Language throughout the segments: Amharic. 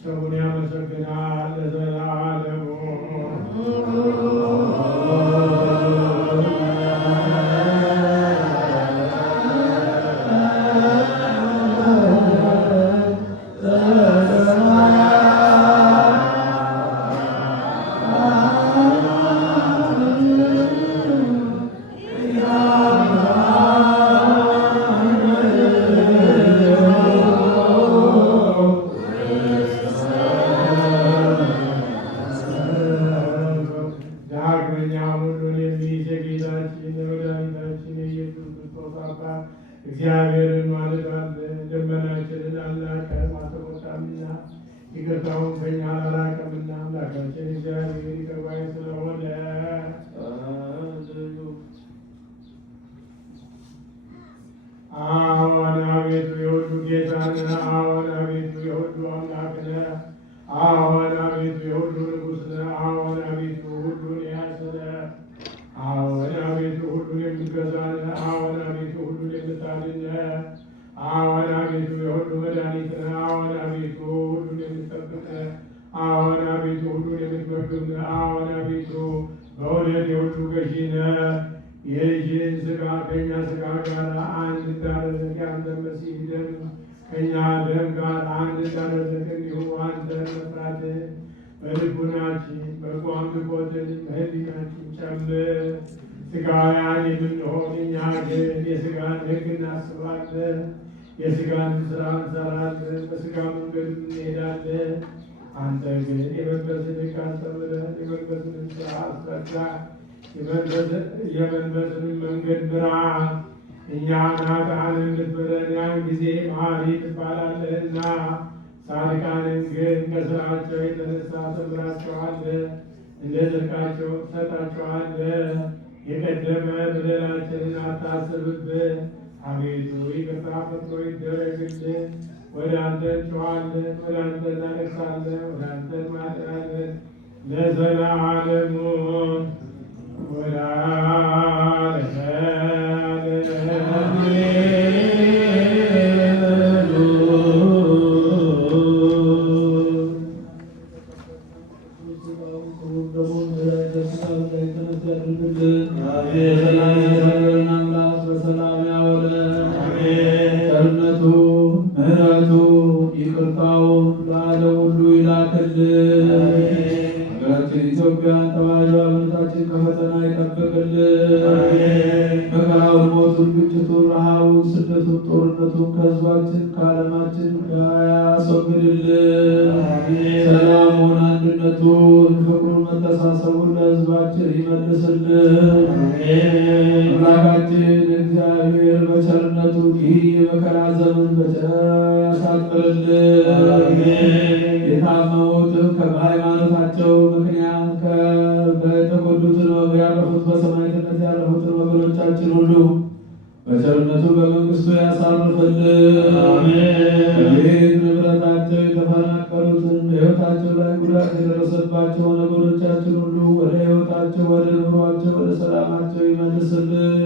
ስሙን ያመሰግናል ለዘላለሙ። እግዚአብሔርን ማለዳለን ደመናችንን አልናቀም አልተቆጣምና ይቅርታውን ከእኛ አላራቀምና አምላካችን እግዚአብሔር ይቅር ባይ ስለሆነ አዎን አቤቱ የሁሉ ጌታ ነህ። አዎን አቤቱ የሁሉ አምላክ ነህ። አዎን አቤቱ የሁሉ ንጉሥ ነህ። አዎን አቤቱ ሁሉን የያዝህ ነህ። አዎን አቤቱ ሁሉን የምትገዛ ነህ። አዎን አቤቱ ሁሉን የምታድን ነህ። አዎን አቤቱ የሁሉ መድኃኒት ነህ። አዎን አቤቱ ሁሉን የምትጠብቅ ነህ። አዎን አቤቱ ሁሉን የምትመግብ ነህ። አዎን አቤቱ በእውነት የሁሉ ገዢ ነህ። የልጅህን ሥጋ ከእኛ ሥጋ ጋር አንድ እንዳደረግ የአንተ መሲህ ደም ከእኛ ደም ጋር አንድ እንዳደረግ እንዲሁ አንተን መፍራትን በልቡናችን በጎ አምልኮትን በሕሊናችን ጨምር። ሥጋውያን የምንሆን እኛ ግን የሥጋን ሕግ እናስባለን፣ የሥጋን ሥራ እንሰራለን፣ በሥጋ መንገድ እንሄዳለን። አንተ ግን የመንፈስን ሕግ አስተምረን፣ የመንፈስንም ሥራ አስረዳ፣ የመንፈስንም መንገድ ምራ። እኛን ኃጥአንን እንድትምረን ያን ጊዜ መሐሪ ትባላለህና፣ ጻድቃንን ግን ከሥራቸው የተነሳ ትምራቸዋለህ፣ እንደ ጽድቃቸው ትሰጣቸዋለህ። የቀደመ በደላችንን አታስብብን። አቤቱ ይቅርታ ፈጥኖ ይደረግልን። ወደ አንተ እንጮኻለን፣ ወደ አንተ እናለቅሳለን፣ ወደ አንተ እንማልዳለን ለዘላለሙ ኢትዮጵያን ተዋሕዶ እምነታችን ከፈተና ይጠብቅልን። መከራውን፣ ሞቱን፣ ግጭቱን፣ ረሃቡን፣ ስደቱን፣ ጦርነቱን ከሕዝባችን ከዓለማችን ያስወግድልን። ሰላሙን፣ አንድነቱን፣ ፍቅሩን፣ መተሳሰቡን ለሕዝባችን ይመልስልን። አምላካችን እግዚአብሔር በቸርነቱ ይህ የመከራ ዘመን ያሳጥርልን። የታመሙትን በሃይማኖታቸው ምክንያት በተጎዱትን ያረፉት በሰማዕትነት ያረፉትን ወገኖቻችን ሁሉ በቸርነቱ በመንግስቱ ያሳርፍልን። ከቤት ንብረታቸው የተፈናቀሉትን በሕይወታቸው ላይ ጉዳት የደረሰባቸውን ወገኖቻችን ሁሉ ወደ ሕይወታቸው፣ ወደ ኑሯቸው፣ ወደ ሰላማቸው ይመልስልን።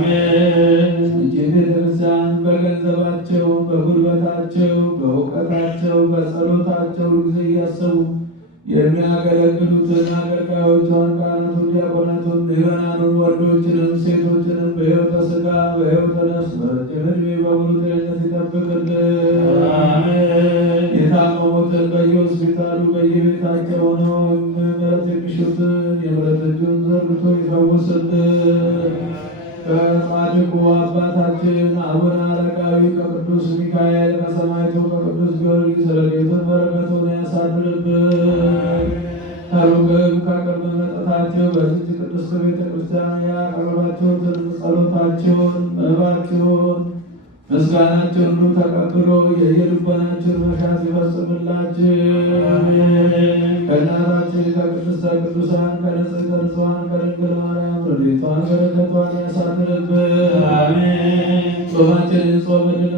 ይህች ቤተክርስቲያን በገንዘባቸው፣ በጉልበታቸው፣ በእውቀታቸው፣ በጸሎታቸው ጊዜ እያሰቡ የሚያገለግሉትን አገልጋዮቿን፣ ካህናቱን፣ ዲያቆናቱን፣ ምዕመናኑን፣ ወንዶችንም ሴቶችንም በሕይወተ ሥጋ በሕይወተ ነፍስ በረጅም ዕድሜ በሙሉ ጤንነት ይጠብቅልን። የታመሙትን በየሆስፒታሉ በየቤታቸው ሆነው ምሕረት የሚሹትን የምሕረት እጁን ዘርግቶ ይፈውስልን። ከጻድቁ አባታችን አቡነ አረጋዊ ከቅዱስ ሚካኤል ከሰማዕቱ ከቅዱስ ጊዮርጊስ ረድኤቱን በረከቱን ያሳድርብን። ከሩቅም ከቅርብ መጠታቸው በዚች ቅድስት ቤተ ክርስቲያን ያቀረባችሁትን ጸሎታችሁን፣ መባችሁን፣ ምስጋናችሁን ሁሉ ተቀብሎ የየልቦናችሁን መሻት ይፈጽምላችሁ። ከእናታችን ከቅድስተ ቅዱሳን ከንጽሕተ ንጹሐን ከድንግል ማርያም ረድኤቷን በረከቷን ያሳድርብን። ጾማችንን ጾምልን